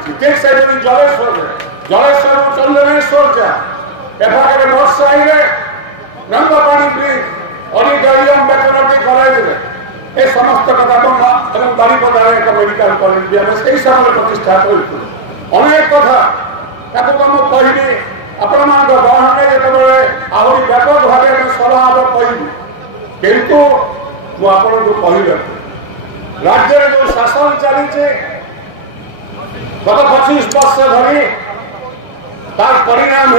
पड़ी ठीक से जलेश्वर चंदनेश्वर जा एफागे वर्षा रंगपाणी ब्रिज ऑडिटोरियम बेतनटी कॉलेज ए समस्त कथा बारिपदार एक मेडिकल कॉलेज भी आम से समय प्रतिष्ठा करूँ अनेक कथा कहनी आपण मान गहने जिते आहरी व्यापक भाव सभा कहू किंतु मुझे राज्य जो शासन चली गत 25 वर्ष धरी तार परिणाम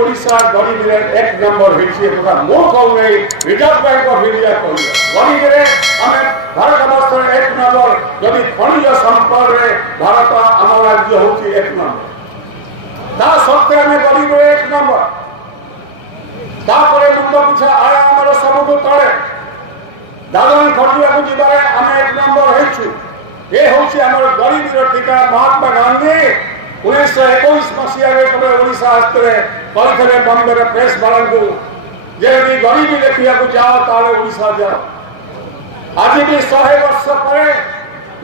ओडिशा गरीब एक नंबर होता मु कहूना रिजर्व बैंक ऑफ इंडिया कहूँ गरीब आम भारत वर्ष एक नंबर जदि खनिज संपद भारत आम राज्य हूँ एक नंबर ता सत्वे आम गरीब एक नंबर मुंड पिछा आय आम सबुठ तले दादन खटिया जीवार आम एक नंबर हो गरीब टीका महात्मा गांधी 1921 मसीह ओडिशा आसते कहते बंबे प्रेस वाला को गरीबी देखा जाओ ताले ओडिशा जाओ आज भी 100 वर्ष पर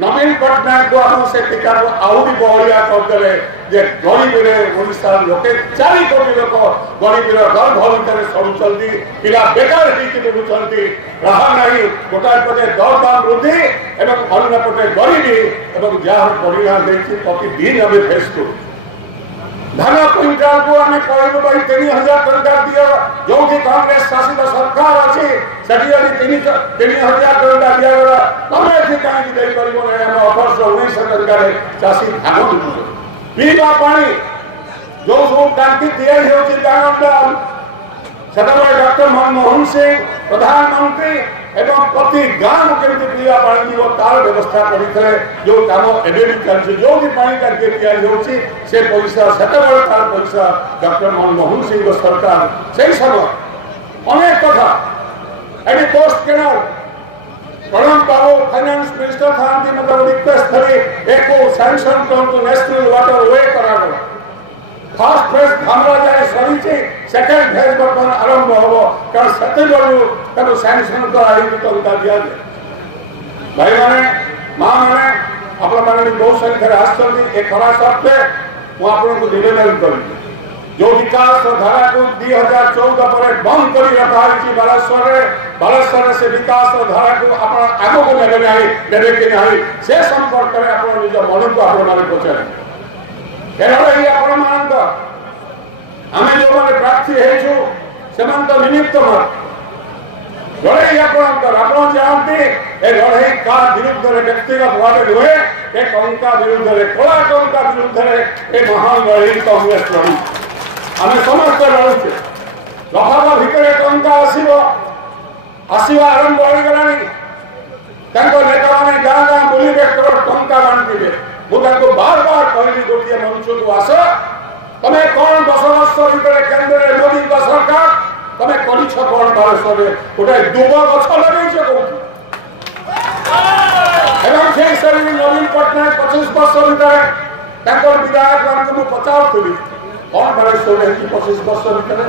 नवीन पट्टनायक को हम से टीका को आहरी बहलिया करदे गरीब ओडिशा लोके 4 कोटी लोक गरीब गर्भ भितर सड़ुंट पिला बेकार बुलूँ राह नहीं गोटाए पटे दरदाम वृद्धि एवं अन्य पटे गरीबी एवं जहाँ परिणाम प्रतिदिन आम फेस करूँ धान क्विंटाल को आम कहूँ भाई 3000 टंका दियो जो कि कांग्रेस शासित सरकार अच्छी से 3000 टंका दिगला तुम ये कहीं देपर 1819 टंका चाषी धान पीवा पानी जो सब टांकी से डॉक्टर मनमोहन सिंह प्रधानमंत्री एवं प्रति गांव केमती पीवा पानी जीव तार व्यवस्था करते जो कम एवं चलती जो भी पानी टांकी से पैसा से तार पैसा डॉक्टर मनमोहन सिंह सरकार से समय अनेक कथा ये पोस्ट canal Pranab babu finance minister था मतलब रिक्वेस्ट थी एक सैंक्शन करते नेशनल वाटर वे करागला फर्स्ट फेज धामरा जाए सरी सेकेंड फेज बर्तमान आरंभ हम कारण से सैंक्शन टंका दि जाए भाई मैंने माँ मैंने आपण बहुत संख्या आसती खरा सत्वे मुझे निवेदन करी जो विकास धारा को 2014 पर बंद कर रखा बालेश्वर से विकास धारा को आग को नेबे कि नहीं से संपर्क में आप निज मन को आप पचारे आम जो मैंने प्रार्थी हो निमित्त लड़ाई आप जानते ए लड़ाई का विरुद्ध व्यक्तिगत भाव नुहे ए टंका विरुद्ध कला टंका विरुद्ध ए महान लड़ाई कांग्रेस लड़ी आम समस्त लड़ुचे लफाफा भितर टंका आसवा आरंभ होगला नेता मैंने गाँ गाँ बुलवे टंका बांटे मुझे बार बार कहली गोटे मंच को आस तुम कौन 10 वर्ष भर केन्द्र मोदी सरकार तुम कर बालेश्वर गोटे दुब गछ लगे नवीन पट्टनायक 25 वर्ष भर विधायक मान पचारूली कौन बालेश्वर 25 वर्ष भर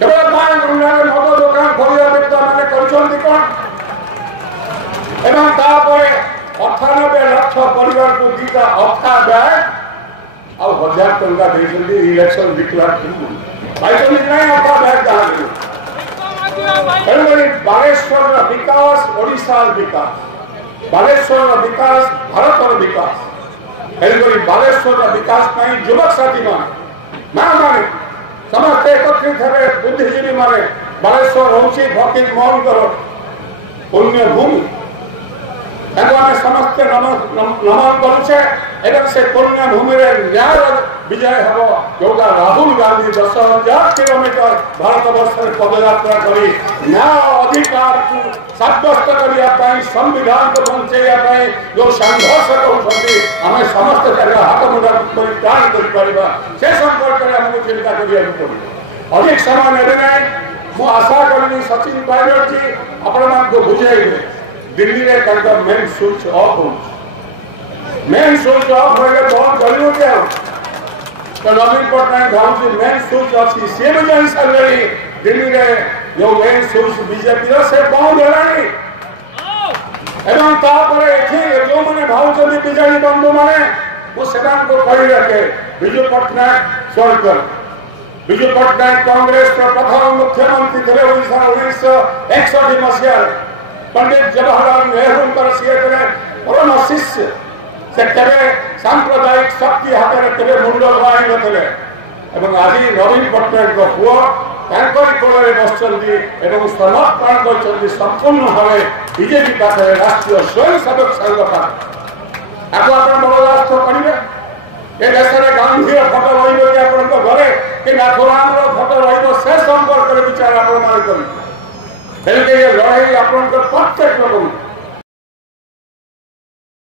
केवल मद दुकान खोलिया मैंने कौन 98 लाख परिवार को 2टा अथा बैग आ 1000 टंका इलेक्शन डिक्लेयर अथा बैग बालेश्वर विकास ओडिशा विकास बालेश्वर विकास भारत विकास बालेश्वर विकास युवक साथी माने समस्त एकत्रित है बुद्धिजीवी माने बालेश्वर हूँ फकीर मोहन पुण्य भूमि आम समस्ते नमन करुचे से पुण्य भूमि न्याय विजय हम जोटा राहुल गांधी 10,000 किलोमीटर भारत वर्ष में पदयात्रा कर न्याय अधिकार को सब्यस्त करने संविधान को बचाई जो संघर्ष करें आम समस्त जगह हाथ मुंडा प्राण कर संपर्क में आमको चिंता करा पड़ो अधिक समय ने ना मुझे आशा करी सचिन पायलट जी आपण बुझे दिल्ली में मेन स्विच ऑफ हो मेन स्विच ऑफ हो बहुत गरीब क्या तो नवीन पट्टनायक भावी मेन स्विच अच्छी सी भी जानी सारे दिल्ली में जो मेन स्विच बीजेपी से बंद है जो मैंने भावुं विजेडी बंधु मैंने मुझे कही रखे विजु पट्टनायक स्वर्गर विजु पट्टनायक कांग्रेस प्रथम मुख्यमंत्री थे 1961 मसीह पंडित जवाहरलाल नेहरू सी परम शिष्य से केवे सांप्रदायिक शक्ति हाथ में केवे मुंड लगाई नथिले एवं आज नवीन पट्टनायक पुओ कोल बसुँच समर्पण कर संपूर्ण भाव बीजेपी पाखे राष्ट्रीय स्वयंसेवक संघ पाखे आपको आप बरदास्त करेंगे ए देश में गांधी फटो रही घरे कि नाथुराम फटो रही से संपर्क विचार आप लड़ाई आप प्रत्येक लोक